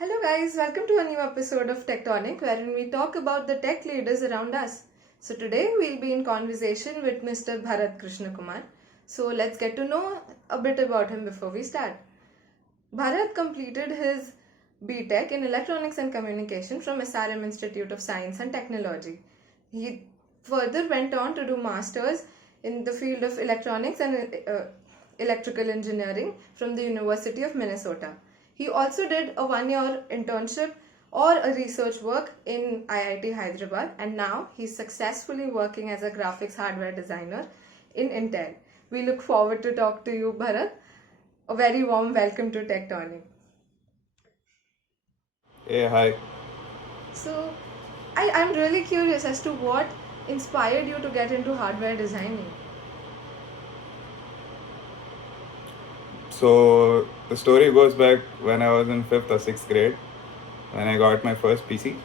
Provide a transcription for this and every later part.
Hello guys, welcome to a new episode of Tectonic wherein we talk about the tech leaders around us. So today we'll be in conversation with Mr. Bharat Krishna Kumar. So let's get to know a bit about him before we start. Bharat completed his BTech in Electronics and Communication from SRM Institute of Science and Technology. He further went on to do masters in the field of electronics and electrical engineering from the University of Minnesota. He also did a 1 year internship or a research work in IIT Hyderabad, and now he's successfully working as a graphics hardware designer in Intel. We look forward to talk to you, Bharat. A very warm welcome to Tectonic. Hey, hi. So, I'm really curious as to what inspired you to get into hardware designing. So the story goes back when I was in 5th or 6th grade when I got my first PC.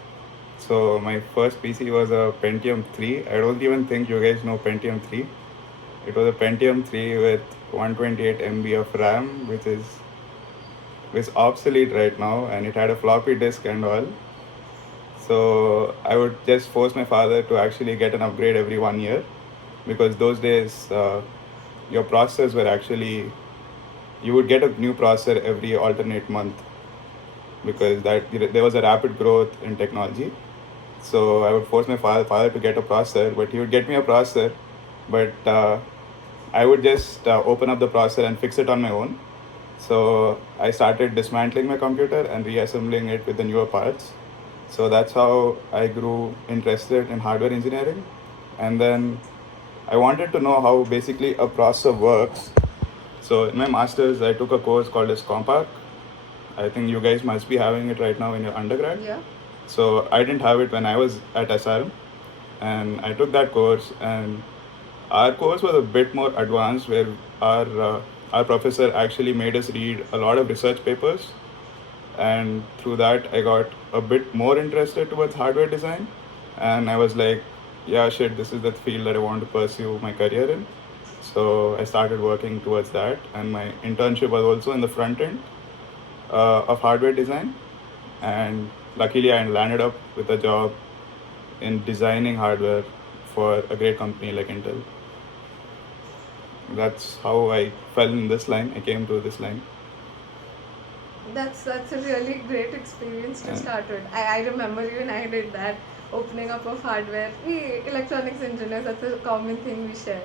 So my first PC was a Pentium 3. I don't even think you guys know Pentium 3. It was a Pentium 3 with 128 MB of RAM, which is obsolete right now, and it had a floppy disk and all. So I would just force my father to actually get an upgrade every 1 year, because those days your processors were actually, you would get a new processor every alternate month, because there was a rapid growth in technology. So I would force my father to get a processor, but he would get me a processor, but I would just open up the processor and fix it on my own. So I started dismantling my computer and reassembling it with the newer parts. So that's how I grew interested in hardware engineering. And then I wanted to know how basically a processor works. So in my master's, I took a course called as Compaq. I think you guys must be having it right now in your undergrad. Yeah. So I didn't have it when I was at SRM, and I took that course. And our course was a bit more advanced, where our professor actually made us read a lot of research papers, and through that I got a bit more interested towards hardware design, and I was like, yeah, shit, this is the field that I want to pursue my career in. So I started working towards that, and my internship was also in the front end of hardware design, and luckily I landed up with a job in designing hardware for a great company like Intel. That's how I fell in this line. I came to this line. That's a really great experience to start with. I remember you and I did that opening up of hardware. We electronics engineers, that's a common thing we share.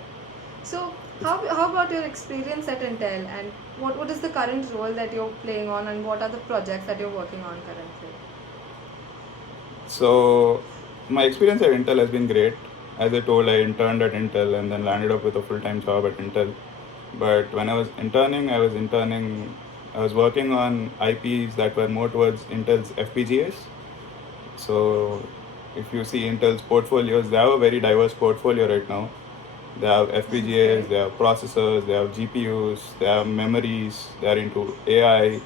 So how about your experience at Intel, and what is the current role that you're playing on, and what are the projects that you're working on currently? So my experience at Intel has been great. As I told, I interned at Intel and then landed up with a full-time job at Intel. But when I was working on IPs that were more towards Intel's FPGAs. So if you see Intel's portfolios, they have a very diverse portfolio right now. They have FPGAs, they have processors, they have GPUs, they have memories, they are into AI,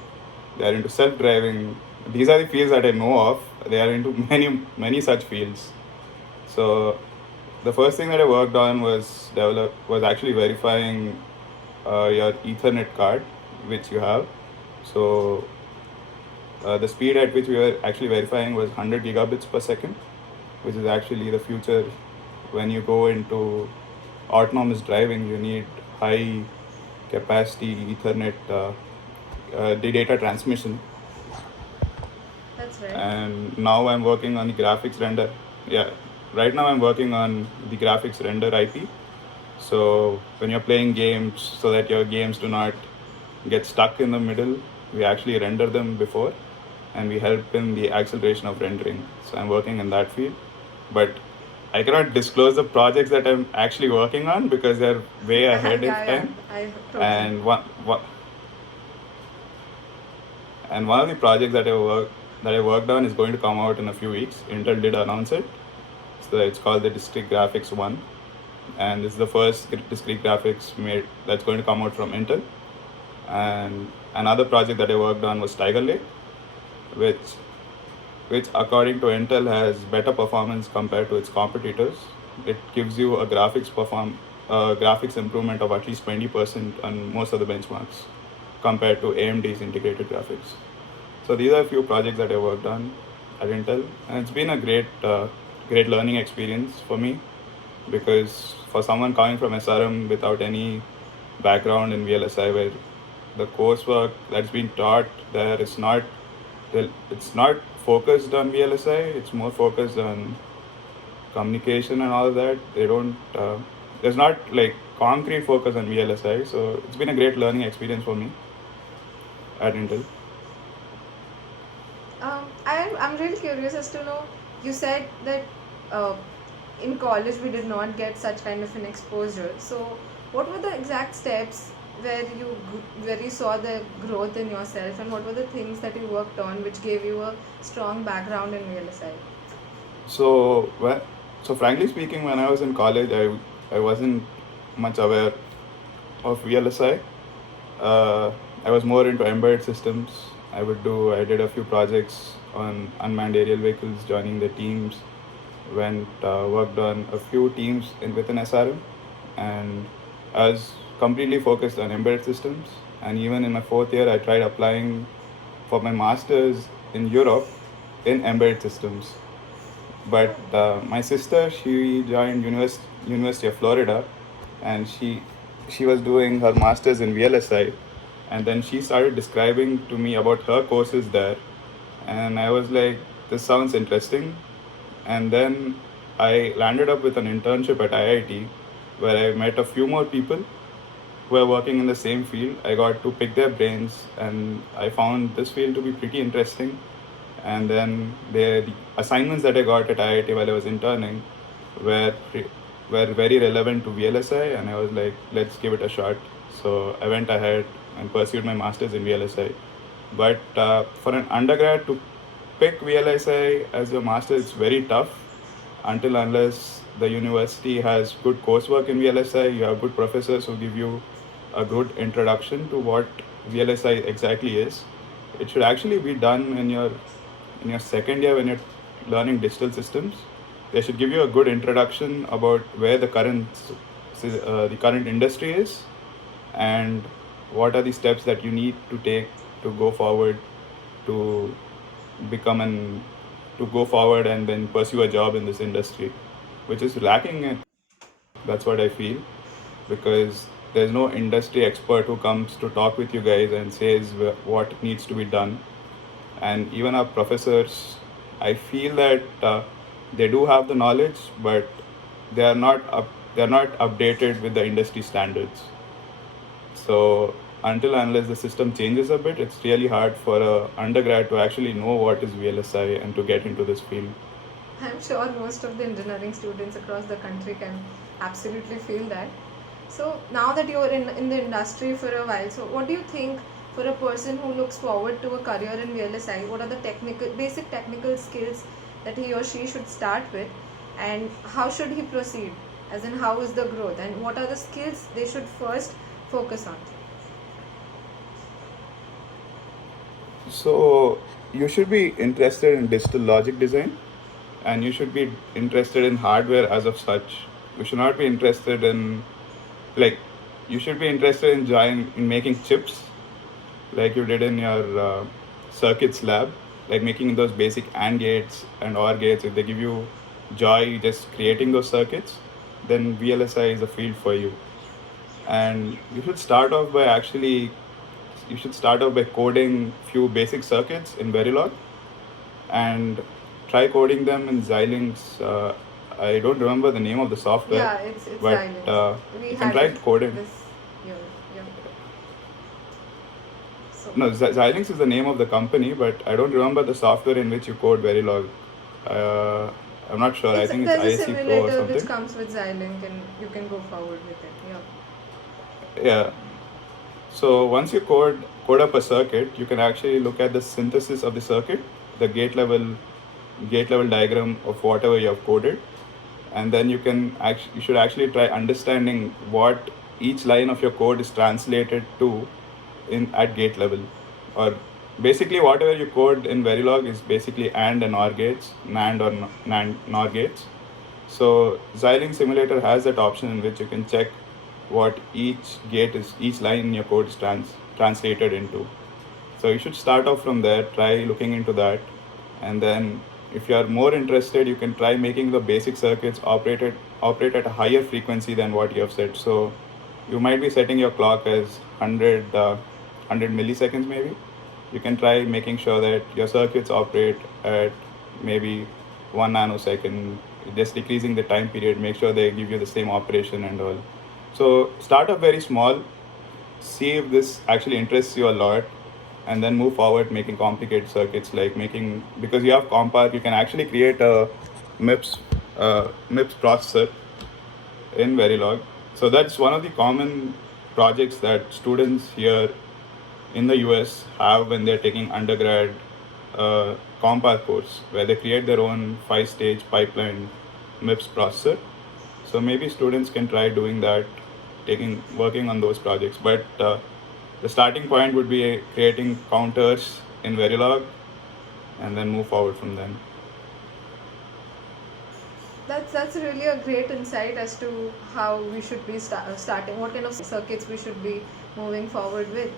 they are into self-driving. These are the fields that I know of. They are into many such fields. So the first thing that I worked on was actually verifying your Ethernet card, which you have. So the speed at which we were actually verifying was 100 gigabits per second, which is actually the future. When you go into autonomous driving, you need high capacity Ethernet data transmission. That's right. And now I'm working on the graphics render. Yeah, right now I'm working on the graphics render IP. So when you're playing games, so that your games do not get stuck in the middle, we actually render them before, and we help in the acceleration of rendering. So I'm working in that field, but I cannot disclose the projects that I'm actually working on because they're way ahead in time. And one of the projects that I worked on is going to come out in a few weeks. Intel did announce it. So it's called the Discrete Graphics 1. And this is the first discrete graphics made that's going to come out from Intel. And another project that I worked on was Tiger Lake, which according to Intel has better performance compared to its competitors. It gives you a graphics improvement of at least 20% on most of the benchmarks compared to AMD's integrated graphics. So these are a few projects that I worked on at Intel, and it's been a great learning experience for me, because for someone coming from SRM without any background in VLSI, where the coursework that's been taught there is not, it's not focused on VLSI, it's more focused on communication and all that. They don't there's not like concrete focus on VLSI, so it's been a great learning experience for me at Intel. I'm really curious as to know, you said that in college we did not get such kind of an exposure. So what were the exact steps where you saw the growth in yourself, and what were the things that you worked on which gave you a strong background in VLSI? So frankly speaking, when I was in college, I wasn't much aware of VLSI. I was more into embedded systems. I did a few projects on unmanned aerial vehicles, joining the teams, worked on a few teams within SRM, and I was completely focused on embedded systems. And even in my fourth year, I tried applying for my master's in Europe in embedded systems. But my sister, she joined University of Florida, and she was doing her master's in VLSI, and then she started describing to me about her courses there, and I was like, this sounds interesting. And then I landed up with an internship at IIT, where I met a few more people who were working in the same field. I got to pick their brains, and I found this field to be pretty interesting. And then the assignments that I got at IIT while I was interning were very relevant to VLSI, and I was like, let's give it a shot. So I went ahead and pursued my master's in VLSI. But for an undergrad to pick VLSI as a master, it's very tough until unless the university has good coursework in VLSI, you have good professors who give you a good introduction to what VLSI exactly is. It should actually be done in your second year when you're learning digital systems. They should give you a good introduction about where the current industry is, and what are the steps that you need to take to go forward to go forward and then pursue a job in this industry, which is lacking. That's what I feel, because there's no industry expert who comes to talk with you guys and says what needs to be done. And even our professors, I feel that they do have the knowledge, but they are not updated with the industry standards. So until unless the system changes a bit, it's really hard for a undergrad to actually know what is VLSI and to get into this field. I'm sure most of the engineering students across the country can absolutely feel that. So now that you're in the industry for a while, so what do you think, for a person who looks forward to a career in VLSI, what are the basic technical skills that he or she should start with, and how should he proceed? As in, how is the growth, and what are the skills they should first focus on? So you should be interested in digital logic design, and you should be interested in hardware as of such. You should not be interested in you should be interested in making chips, like you did in your circuits lab, like making those basic AND gates and OR gates. If they give you joy just creating those circuits, then VLSI is a field for you. And you should start off by coding few basic circuits in Verilog, and try coding them in Xilinx. I don't remember the name of the software. Yeah, it's but Xilinx. You can try coding. So, No, Xilinx is the name of the company, but I don't remember the software in which you code Verilog. I'm not sure. I think it's there's a ISC Pro or simulator something. which comes with Xilinx, and you can go forward with it. Yeah. So once you code up a circuit, you can actually look at the synthesis of the circuit, the gate level diagram of whatever you have coded, and then you should actually try understanding what each line of your code is translated to at gate level. Or basically whatever you code in Verilog is basically AND and OR gates, NAND or NOR gates. So Xilinx simulator has that option in which you can check what each line in your code is translated into. So you should start off from there, try looking into that, and then if you are more interested, you can try making the basic circuits operate at a higher frequency than what you have set. So you might be setting your clock as 100 milliseconds maybe. You can try making sure that your circuits operate at maybe 1 nanosecond, just decreasing the time period, make sure they give you the same operation and all. So start up very small, see if this actually interests you a lot, and then move forward making complicated circuits, like making, because you have Compar, you can actually create a MIPS processor in Verilog. So that's one of the common projects that students here in the US have when they're taking undergrad Compar course, where they create their own 5-stage pipeline MIPS processor. So maybe students can try doing that, working on those projects. But the starting point would be creating counters in Verilog, and then move forward from then. That's really a great insight as to how we should be starting, what kind of circuits we should be moving forward with.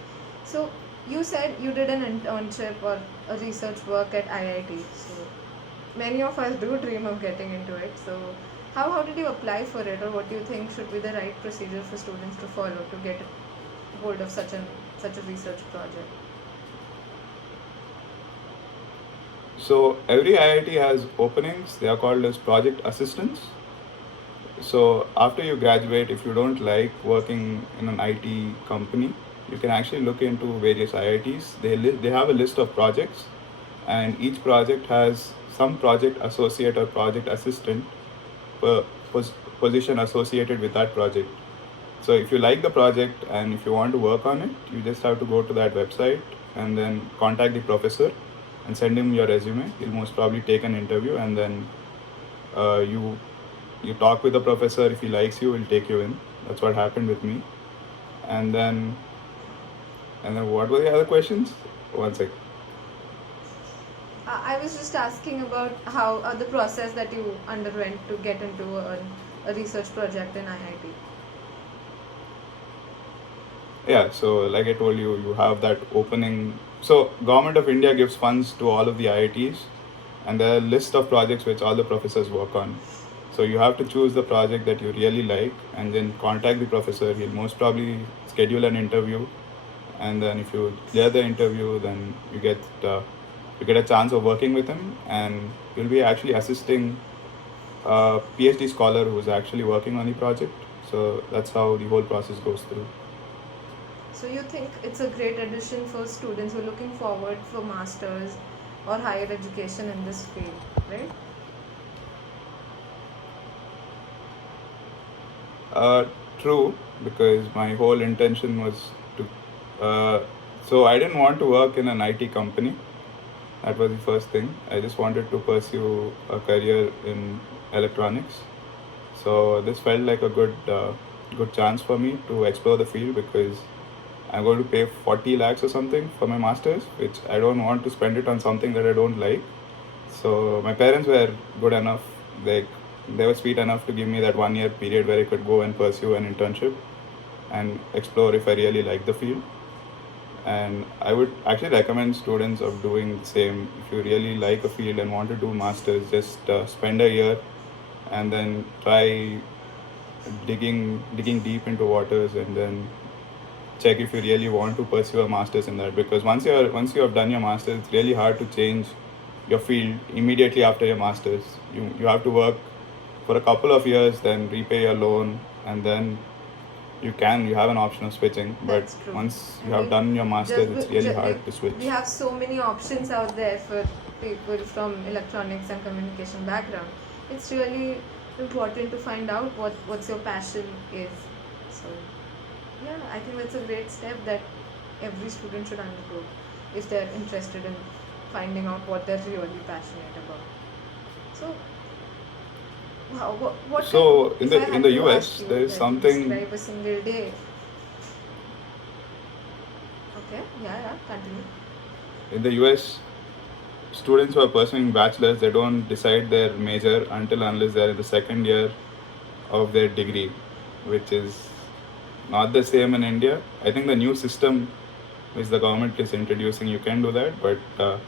So you said you did an internship or a research work at IIT. So many of us do dream of getting into it. So how did you apply for it, or what do you think should be the right procedure for students to follow to get hold of such a research project? So every IIT has openings. They are called as project assistants. So after you graduate, if you don't like working in an IT company, you can actually look into various IITs. They have a list of projects, and each project has some project associate or project assistant position associated with that project. So if you like the project and if you want to work on it, you just have to go to that website and then contact the professor and send him your resume. He'll most probably take an interview, and then you talk with the professor. If he likes you, he'll take you in. That's what happened with me. And then what were the other questions? One sec. I was just asking about how the process that you underwent to get into a research project in IIT. Yeah, so like I told you, you have that opening. So Government of India gives funds to all of the IITs, and there are a list of projects which all the professors work on. So you have to choose the project that you really like, and then contact the professor. He'll most probably schedule an interview, and then if you clear the interview, then you get a chance of working with him, and you'll be actually assisting a PhD scholar who's actually working on the project. So that's how the whole process goes through. So you think it's a great addition for students who are looking forward for masters or higher education in this field, right? True, because my whole intention was to. So I didn't want to work in an IT company. That was the first thing. I just wanted to pursue a career in electronics. So this felt like a good chance for me to explore the field, because I'm going to pay 40 lakhs or something for my masters, which I don't want to spend it on something that I don't like. So my parents were good enough, they were sweet enough to give me that 1 year period where I could go and pursue an internship and explore if I really like the field. And I would actually recommend students of doing the same. If you really like a field and want to do masters, just spend a year and then try digging deep into waters, and then check if you really want to pursue a master's in that. Because once you have done your master's, it's really hard to change your field immediately after your master's. You have to work for a couple of years, then repay your loan, and then you have an option of switching. But once you have done your master's, it's really hard to switch. We have so many options out there for people from electronics and communication background. It's really important to find out what's your passion is. So yeah, I think that's a great step that every student should undergo if they're interested in finding out what they're really passionate about. So what So if in I had the to US, ask you, there is like, something. describe a single day. Okay, yeah, continue. In the US, students who are pursuing bachelor's, they don't decide their major unless they're in the second year of their degree, which is not the same in India. I think the new system which the government is introducing, you can do that. But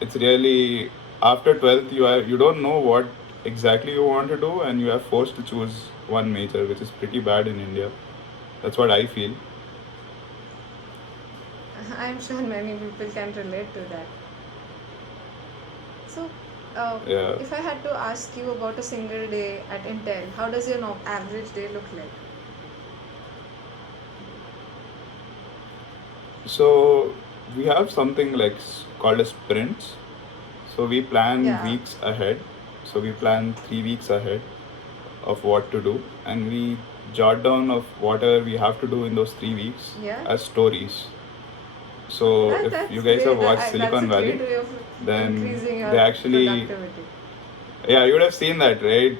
it's really after 12th you don't know what exactly you want to do, and you are forced to choose one major, which is pretty bad in India. That's what I feel. I'm sure many people can relate to that. So, Yeah. if I had to ask you about a single day at Intel, how does your average day look like? So we have something like called as sprints. So we plan Yeah. weeks ahead. So we plan 3 weeks ahead of what to do, and we jot down of whatever we have to do in those 3 weeks Yeah. as stories. So if That's you guys great. have watched That's Silicon a Valley, great way of then increasing your they actually, productivity. yeah, you would have seen that, right?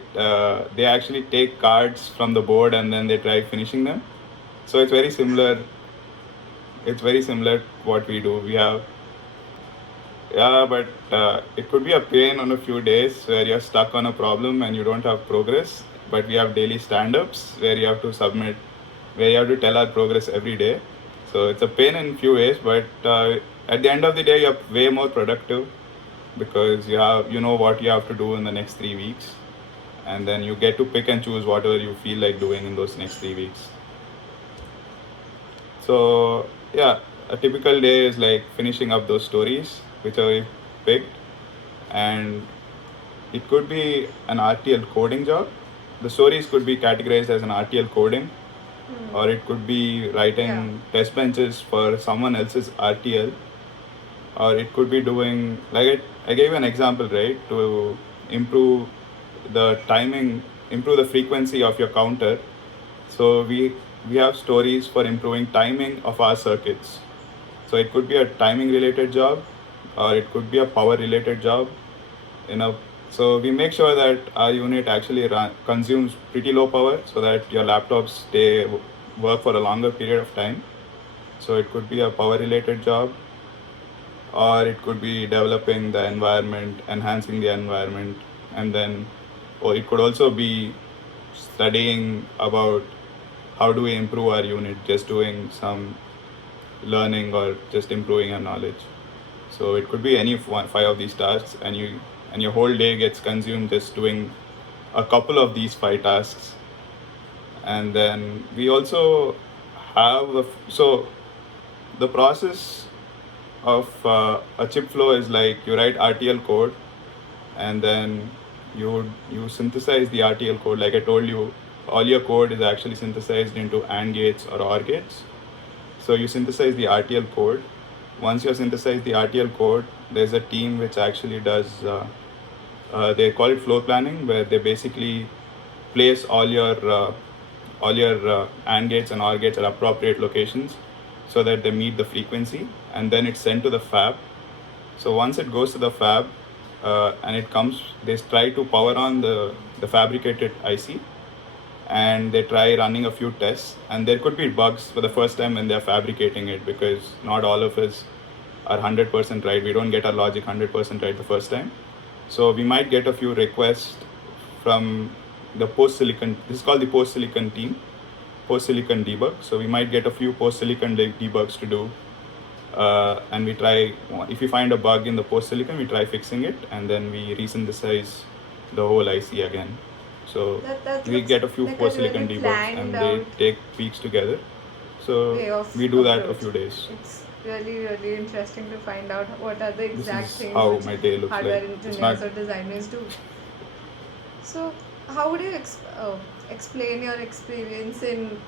They actually take cards from the board and then they try finishing them. So it's very similar. It's very similar what we do. We have, yeah, but it could be a pain on a few days where you're stuck on a problem and you don't have progress. But we have daily stand-ups where you have to submit, where you have to tell our progress every day. So it's a pain in few ways, but at the end of the day, you're way more productive because you know what you have to do in the next 3 weeks, and then you get to pick and choose whatever you feel like doing in those next 3 weeks. So yeah, a typical day is like finishing up those stories which I picked, and it could be an RTL coding job. The stories could be categorized as an RTL coding, or it could be writing test benches for someone else's RTL, or it could be doing like I gave an example, right, to improve the timing, improve the frequency of your counter. So we have stories for improving timing of our circuits. So it could be a timing related job, or it could be a power related job. So we make sure that our unit actually consumes pretty low power so that your laptops work for a longer period of time. So it could be a power related job, or it could be developing the environment, enhancing the environment, and then, or it could also be studying about how do we improve our unit, just doing some learning or just improving our knowledge. So it could be any 5 of these tasks, and your whole day gets consumed just doing a couple of these 5 tasks. And then we also have so the process of a chip flow is like you write RTL code, and then you synthesize the RTL code. Like I told you, all your code is actually synthesized into AND gates or OR gates. So you synthesize the RTL code. Once you synthesize the RTL code, there's a team which actually does, they call it floor planning, where they basically place all your AND gates and OR gates at appropriate locations so that they meet the frequency, and then it's sent to the fab. So once it goes to the fab and it comes, they try to power on the fabricated IC, and they try running a few tests, and there could be bugs for the first time when they're fabricating it, because not all of us are 100% right. We don't get our logic 100% right the first time. So we might get a few requests from the post-silicon, this is called the post-silicon team, post-silicon debug. So we might get a few post-silicon debugs to do. And we try, if we find a bug in the post-silicon, we try fixing it, and then we resynthesize the whole IC again. So we get a few like post-silicon really debugs, and they take weeks together. So we do that a few days. It's really, really interesting to find out what are the exact things how which my day looks hardware like. engineers or designers do. So how would you explain your experience in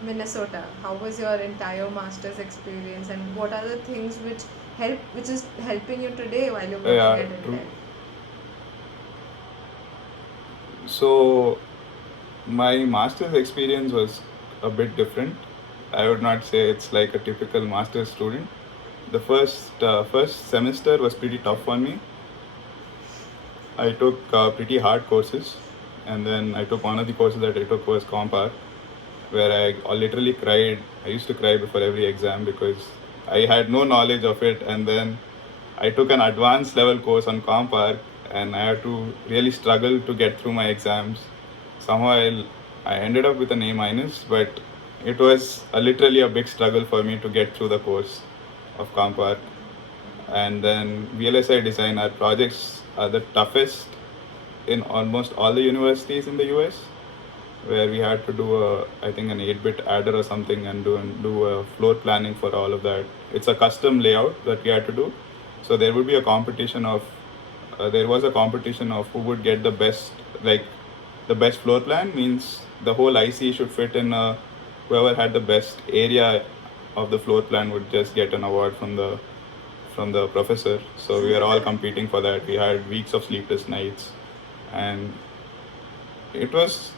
Minnesota? How was your entire master's experience, and what are the things which is helping you today while you're working at Intel? So my master's experience was a bit different. I would not say it's like a typical master's student. The first semester was pretty tough on me. I took pretty hard courses, and then I took one of the courses that I took was CompArc, where I literally cried. I used to cry before every exam because I had no knowledge of it, and then I took an advanced level course on CompArc, and I had to really struggle to get through my exams. Somehow I ended up with an A-, but it was literally a big struggle for me to get through the course of Compark. And then VLSI design, our projects are the toughest in almost all the universities in the US, where we had to do I think an 8-bit adder or something and do a floor planning for all of that. It's a custom layout that we had to do. So there would be a competition of there was a competition of who would get the best, like the best floor plan means the whole IC should fit in whoever had the best area of the floor plan would just get an award from the professor. So we were all competing for that. We had weeks of sleepless nights, and it was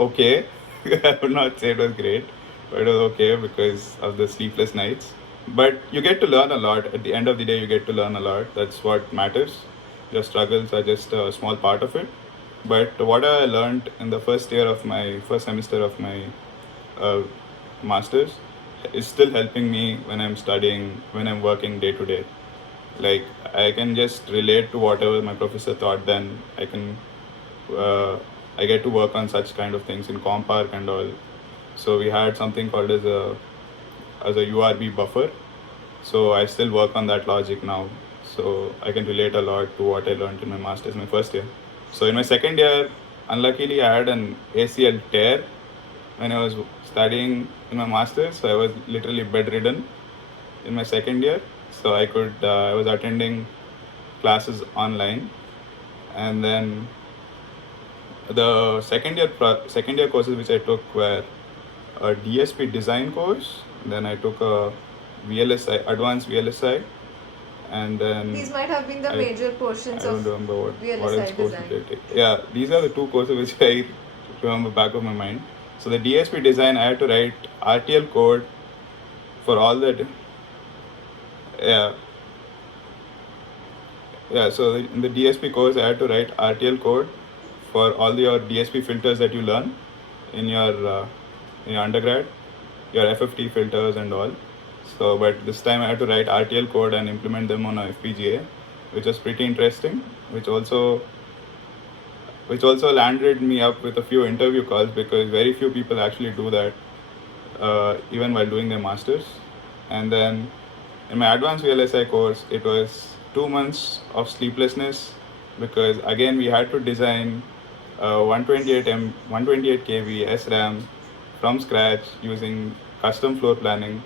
okay. I would not say it was great, but it was okay because of the sleepless nights. But you get to learn a lot. At the end of the day, you get to learn a lot. That's what matters. Your struggles are just a small part of it. But what I learned in the first semester of my uh, masters is still helping me when I'm studying, when I'm working day to day. Like I can just relate to whatever my professor taught. Then I get to work on such kind of things in Compark and all. So we had something called as a URB buffer. So I still work on that logic now. So I can relate a lot to what I learned in my master's, my first year. So in my second year, unluckily I had an ACL tear when I was studying in my master's. So I was literally bedridden in my second year. So I was attending classes online, and then the second year courses which I took were a DSP design course. Then I took a VLSI, advanced VLSI, and then These might have been the I- major portions I don't of remember what VLSI else courses design. I take. Yeah, these are the two courses which I remember back of my mind. So the DSP design, I had to write RTL code for all the. Yeah. Yeah, so in the DSP course, I had to write RTL code for all your DSP filters that you learn in your undergrad, your FFT filters and all. So, but this time I had to write RTL code and implement them on a FPGA, which was pretty interesting. Which also landed me up with a few interview calls because very few people actually do that, even while doing their masters. And then in my advanced VLSI course, it was 2 months of sleeplessness because again we had to design 128 kV SRAM from scratch using custom floor planning,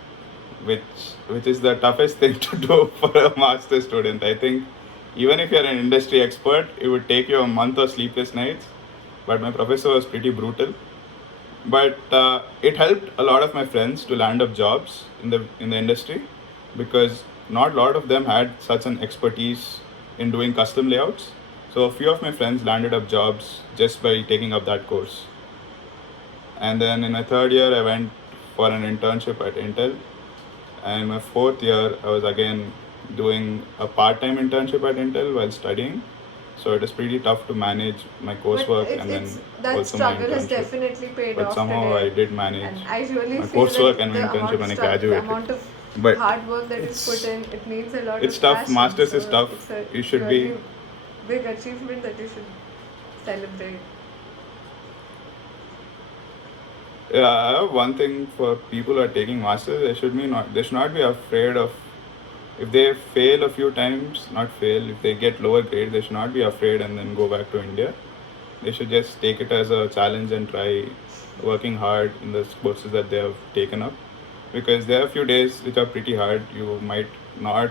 which is the toughest thing to do for a master student. I think even if you're an industry expert, it would take you a month of sleepless nights. But my professor was pretty brutal. But it helped a lot of my friends to land up jobs in the industry because not a lot of them had such an expertise in doing custom layouts. So a few of my friends landed up jobs just by taking up that course. And then in my third year, I went for an internship at Intel. And in my fourth year, I was again doing a part-time internship at Intel while studying. So it is pretty tough to manage my coursework But and then that also my struggle has internship. definitely paid But off somehow today. I did manage And I really my feel coursework that and my the internship when I the graduated. amount of But hard work that is it's- put in, it needs a lot it's of tough. passion. Masters is So tough. It's a You should be- really big achievement that you should celebrate. Yeah, I have one thing for people who are taking masters. They should not be afraid of if they fail a few times. Not fail. If they get lower grade, they should not be afraid and then go back to India. They should just take it as a challenge and try working hard in the courses that they have taken up. Because there are a few days which are pretty hard. You might not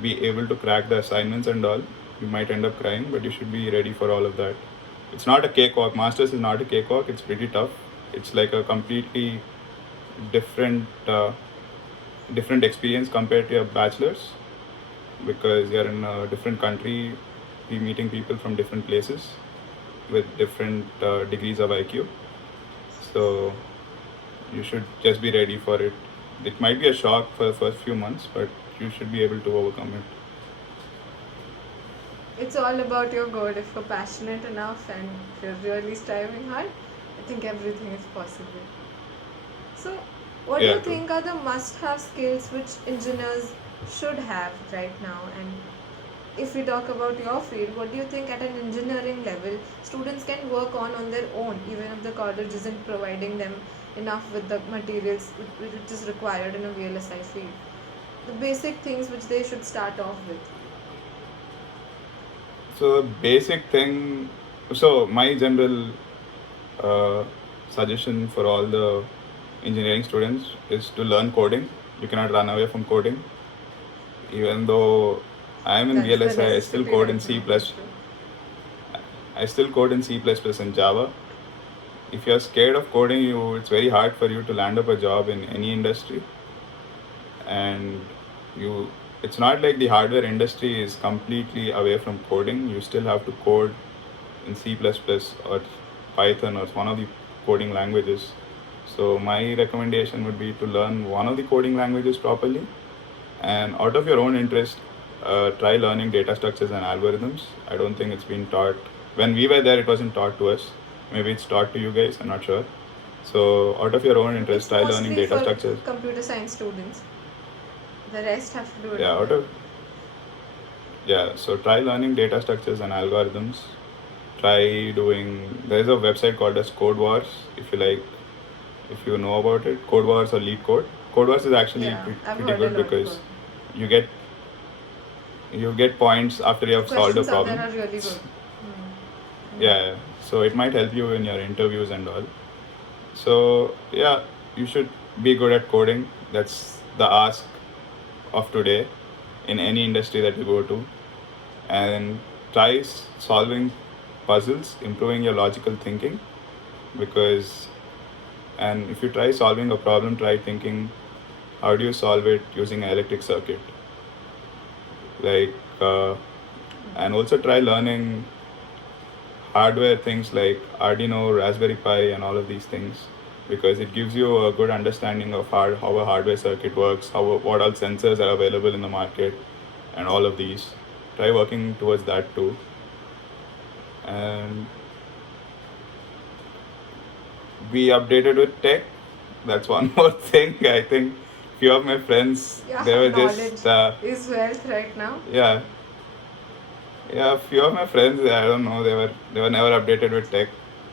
be able to crack the assignments and all. You might end up crying, but you should be ready for all of that. It's not a cakewalk. Masters is not a cakewalk. It's pretty tough. It's like a completely different different experience compared to your bachelor's because you're in a different country, be meeting people from different places with different degrees of IQ. So you should just be ready for it. It might be a shock for the first few months, but you should be able to overcome it. It's all about your goal. If you're passionate enough and if you're really striving hard, I think everything is possible. So, what do Yeah, you true. think are the must-have skills which engineers should have right now? And if we talk about your field, what do you think at an engineering level students can work on their own, even if the college isn't providing them enough with the materials which is required in a VLSI field? The basic things which they should start off with. So basic thing. So my general suggestion for all the engineering students is to learn coding. You cannot run away from coding. Even though I am in That's the VLSI, I still necessity code right in C++. now, that's true. I still code in C++ and Java. If you're scared of coding, it's very hard for you to land up a job in any industry. And it's not like the hardware industry is completely away from coding. You still have to code in C++ or Python or one of the coding languages. So my recommendation would be to learn one of the coding languages properly, and out of your own interest, try learning data structures and algorithms. I don't think it's been taught. When we were there, it wasn't taught to us. Maybe it's taught to you guys, I'm not sure. So out of your own interest, It's try learning mostly data for structures. computer science students. The rest have to do it. Yeah, so try learning data structures and algorithms. There's a website called as Code Wars, if you know about it. Code Wars or Lead Code. Code Wars is actually Yeah, I've pretty heard a good lot because about it. you get points after you have solved a Questions out problem. there are really good. Yeah, so it might help you in your interviews and all. So yeah, you should be good at coding. That's the ask of today in any industry that you go to. And try solving puzzles, improving your logical thinking. And if you try solving a problem, try thinking, how do you solve it using an electric circuit? And also try learning hardware things like Arduino, Raspberry Pi, and all of these things, because it gives you a good understanding of how a hardware circuit works, what all sensors are available in the market, and all of these. Try working towards that too. And be updated with tech. That's one more thing. I think few of my friends, they were just knowledge is wealth right now. yeah, few of my friends, I don't know, they were never updated with tech.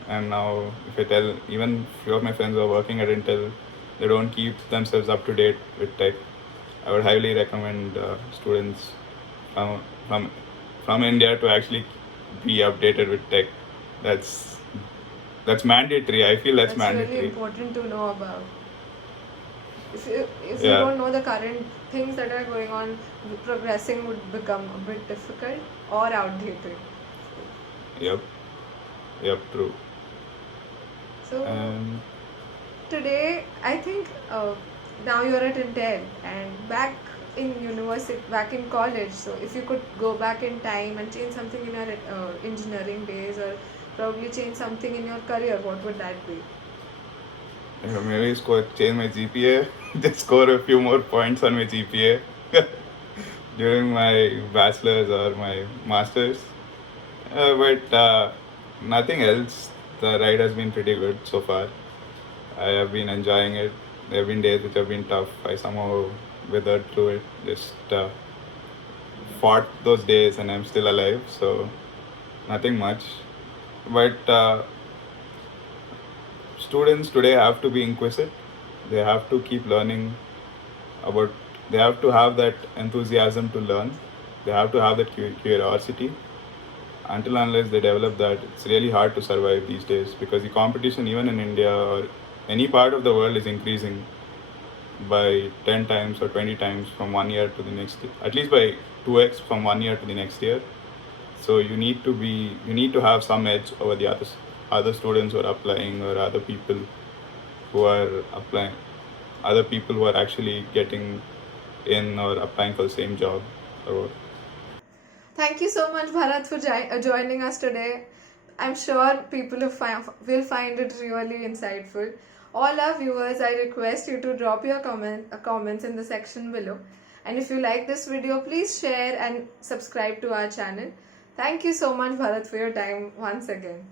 And now if I tell, even few of my friends who are working at Intel, they don't keep themselves up to date with tech. I would highly recommend students from India to actually be updated with tech. That's mandatory. I feel that's mandatory. Really important to know about. If you Yeah. don't know the current things that are going on, progressing would become a bit difficult or outdated. Yep, true. So And today, I think now you're at Intel and back in university, back in college. So if you could go back in time and change something in your engineering days, or probably change something in your career, what would that be? maybe change my GPA, just score a few more points on my GPA during my bachelor's or my master's. But nothing else. The ride has been pretty good so far. I have been enjoying it. There have been days which have been tough. I somehow withered through it. Just fought those days, and I'm still alive. So nothing much. But students today have to be inquisitive. They have to keep learning about. They have to have that enthusiasm to learn. They have to have that curiosity. Until unless they develop that, it's really hard to survive these days, because the competition, even in India or any part of the world, is increasing by 10 times or 20 times from 1 year to the next year, at least by 2x from 1 year to the next year. So you need to have some edge over the other students who are applying, or other people who are applying, other people who are actually getting in or applying for the same job or what. Thank you so much, Bharat, for joining us today. I'm sure people will find it really insightful. All our viewers, I request you to drop your comments in the section below. And if you like this video, please share and subscribe to our channel. Thank you so much, Bharat, for your time once again.